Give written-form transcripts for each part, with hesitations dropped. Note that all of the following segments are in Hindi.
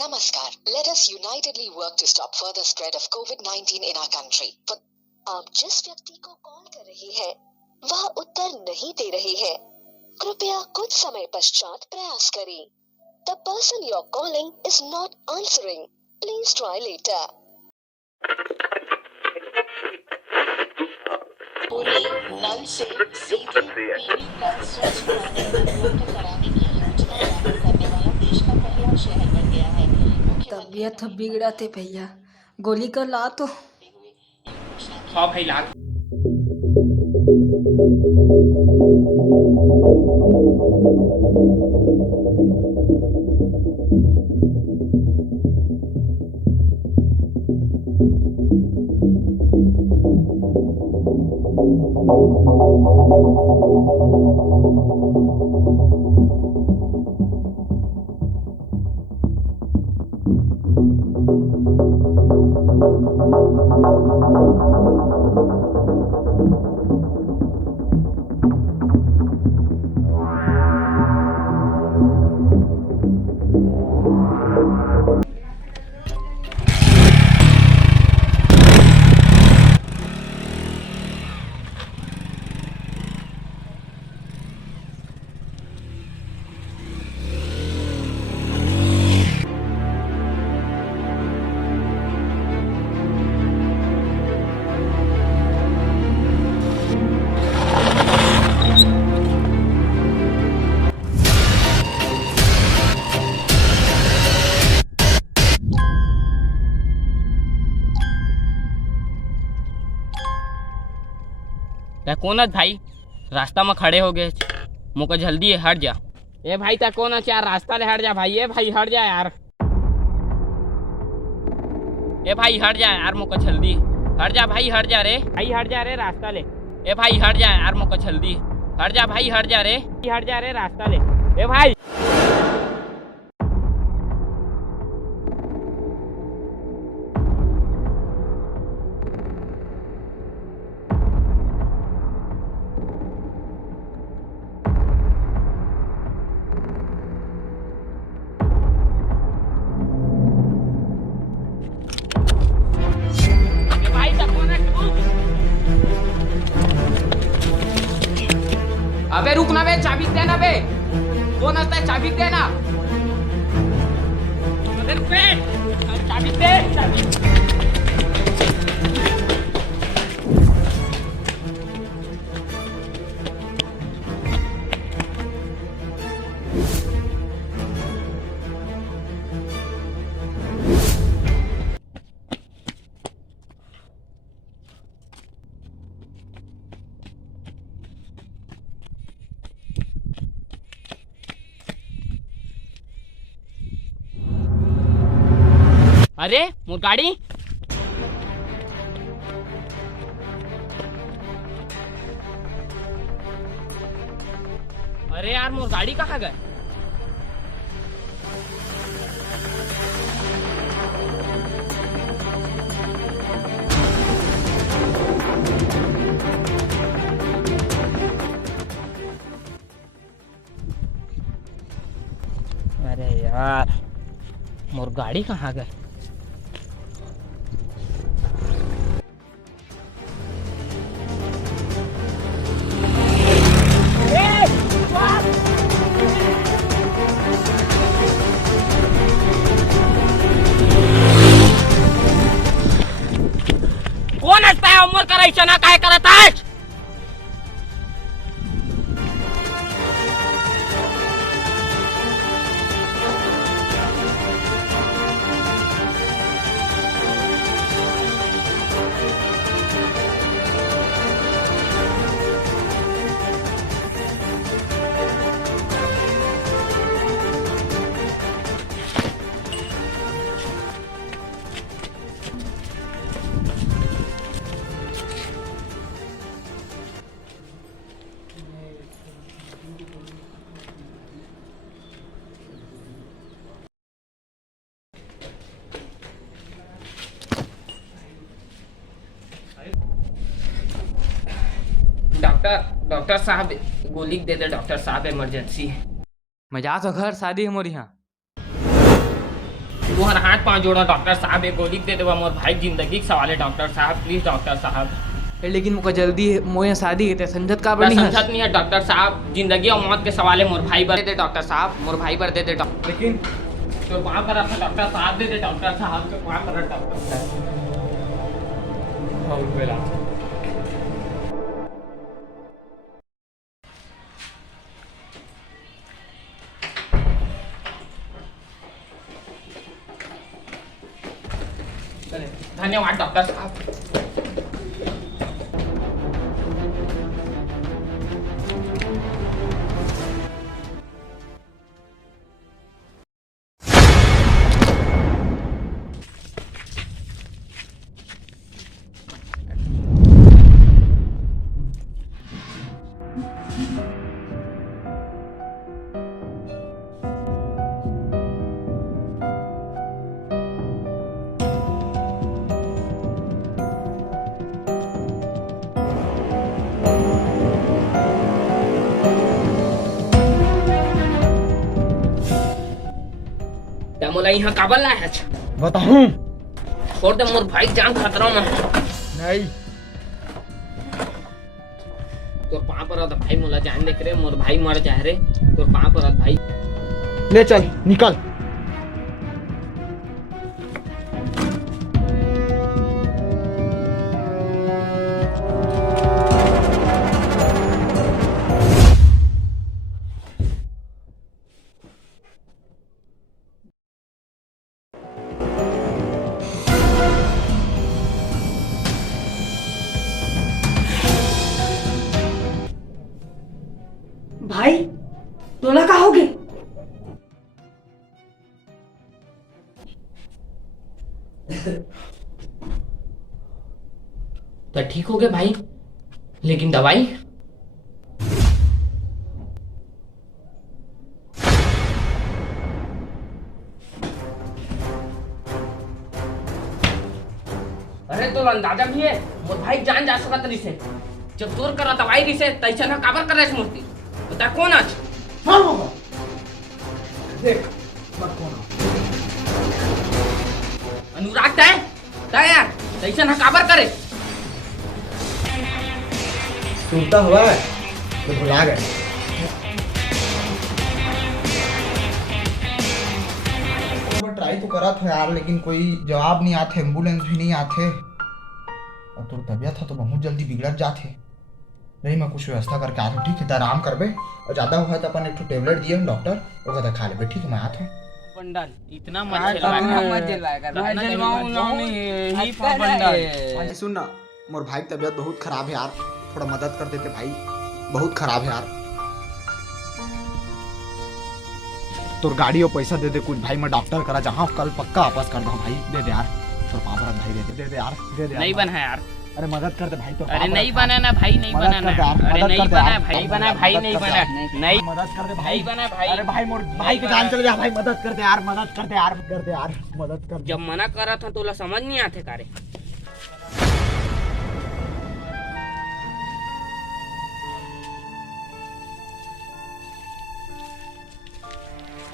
Namaskar. Let us unitedly work to stop further spread of COVID-19 in our country. आप जिस व्यक्ति को कॉल कर रही है, वह उत्तर नहीं दे रही है। कृपया कुछ समय पश्चात प्रयास करें। The person you're calling is not answering. Please try later. नल से सीधे पीवी प्लांट स्वच्छ पानी उपलब्ध कराने की योजना लागू करने वाला देश का पहला शहर बन गया है। तबीयत बिगड़ते भैया, गोली कर ला तो। हाँ भाई ला। कौन भाई रास्ता में खड़े हो गए, मुझको जल्दी है, हट जा। ए भाई ता कौन यार, रास्ता ले हट जा भाई। ए भाई हट जा यार। ए भाई हट जा यार, मुझको जल्दी हट जा भाई, हट जा रे भाई, हट जा रे रास्ता ले। ए भाई हट जा यार, मुझको जल्दी हट जा भाई, हट जा रे, हट जा रे रास्ता ले। ए भाई अबे रुकना बे, चाबी देना बे, कौन आता है, चाबी देना। अबे रुक बे, चाबी दे, चाबी। अरे मोर गाड़ी, अरे यार मोर गाड़ी कहाँ गए। अरे यार मोर गाड़ी कहाँ गए। कोण असताय अमर करायचं ना, काय करत आहेस। डॉक्टर साहब गोली दे दे, डॉक्टर साहब इमरजेंसी है। मैं जा तो घर, शादी है मोर यहाँ। तुम्हारा हाथ पाँव जोड़ा डॉक्टर साहब, एक गोली दे देवा मोर भाई जिंदगी के सवाल है डॉक्टर साहब, प्लीज डॉक्टर साहब। लेकिन मुझे जल्दी है, मोए शादी है समझत का बनी है। समझत नहीं है डॉक्टर साहब, जिंदगी और मौत के सवाल है, मोर भाई बर दे डॉक्टर साहब, मोर भाई बर दे दे डॉक्टर। लेकिन तो वहाँ पर अपना डॉक्टर साहब दे दे डॉक्टर साहब के वहाँ पर डॉक्टर साहब। धन्यवाद डॉक्टर साहब। मोला यहाँ काबल ना है बताऊं? छोड़ दे मोर भाई, जान खतरा में नहीं तो पाँव पर भाई, मोला जान देख रे, मोर भाई मर जाए रे, तो पाँव पर भाई। ले चल निकल। भाई तोला का होगे? तो ठीक हो गए भाई, लेकिन दवाई? अरे तो अंदाजा भी है मोर भाई जान जा सकत रही से, जब तोर करा दवाई रही से तैसे ना काबर कर रहे मूर्ति बता कौन आज? देख मत कौन अनुराग तय यार तैसे ना काबर करे? सुनता हुआ है तो भुला गए। ट्राई तो करा था यार, लेकिन कोई जवाब नहीं आते, एम्बुलेंस भी नहीं आते, और तो तबियत था तो बहुत जल्दी बिगड़ जाते। नहीं मैं कुछ व्यवस्था करके आता हूँ, ठीक है? तो आराम करबे, और ज्यादा हुआ तो अपन एक टेबलेट दिए डॉक्टर, वो कहता खा लेबे, ठीक है? मैं आता हूँ। बंडल इतना मत सुन ना, मोर भाई की तबियत बहुत खराब है यार, थोड़ा मदद कर देते भाई, बहुत खराब है यार। तोर गाड़ी और पैसा दे दे कुछ भाई, मैं डॉक्टर करा जहाँ कल पक्का वापस कर दूँ भाई, दे दे यार। तोर पापा भाई दे दे यार, दे दे। नहीं बना यार, अरे मदद कर दे भाई। तो अरे नहीं बना ना भाई, नहीं बना ना, अरे नहीं बना भाई, बना भाई, नहीं बना, नहीं मदद कर दे भाई, बना भाई। अरे भाई मोर भाई के जान चले जा भाई, मदद कर दे यार, मदद कर दे यार, कर दे यार, मदद कर। जब मना करा था तो समझ नहीं आते कारे।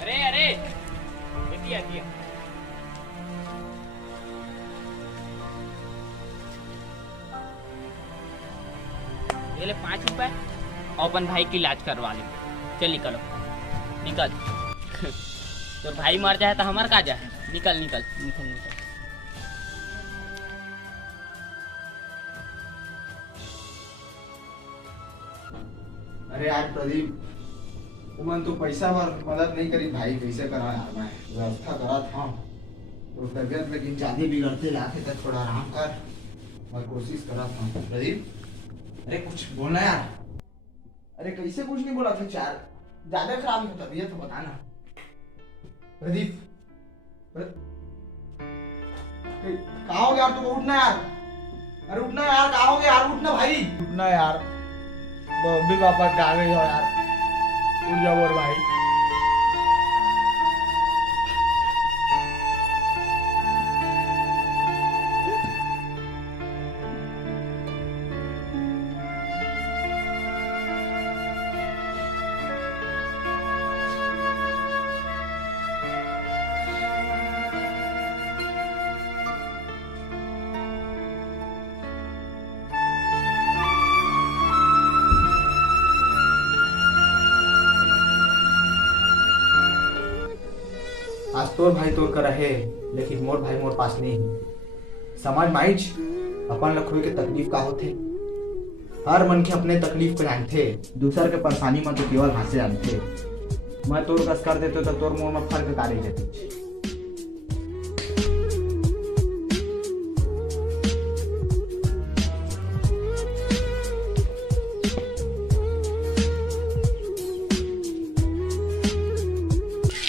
अरे अरे दिया ये ले 5 रुपए, अपन भाई की इलाज करवा ले। चल निकलो निकल। तो भाई मर जाए तो हमार का जाए, निकल निकल निकल निकल। अरे यार प्रदीप, उमन तो पैसा भर मदद नहीं करी भाई, कैसे करा यार? मैं व्यवस्था करा था तो तबियत लेकिन ज्यादा बिगड़ते जाते, तक थोड़ा आराम कर, मैं कोशिश करा था। प्रदीप अरे कुछ बोलना यार। अरे कैसे कुछ नहीं बोला था यार, ज्यादा खराब है तबीयत तो बताना। प्रदीप कहाँ हो गया यार? तुम उठना यार, अरे उठना यार, कहाँ हो गया यार? उठना भाई, उठना यार, मम्मी पापा कहाँ गए हो यार? उठ जाओ और भाई। आज तोर भाई तोर कर रहे, लेकिन मोर भाई मोर पास नहीं। समझ माइज अपन लखोई के तकलीफ का होथे। हर मन के अपने तकलीफ को जानते, दूसर के परेशानी में तो केवल हाथ से जानते। मैं तोर कस कर देते तो तोर मुंह में फर्क का रही जाती।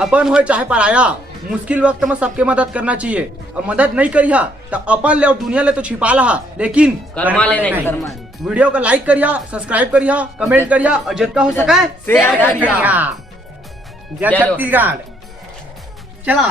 अपन हो चाहे पराया, मुश्किल वक्त में सबके मदद करना चाहिए। और मदद नहीं करिया तो अपन ले और दुनिया ले तो छिपा लहा, लेकिन कर्मा ले नहीं। वीडियो को लाइक करिया, सब्सक्राइब करिया, कमेंट करिया और जितना हो सके शेयर करिया। जय छत्तीसगढ़। चला।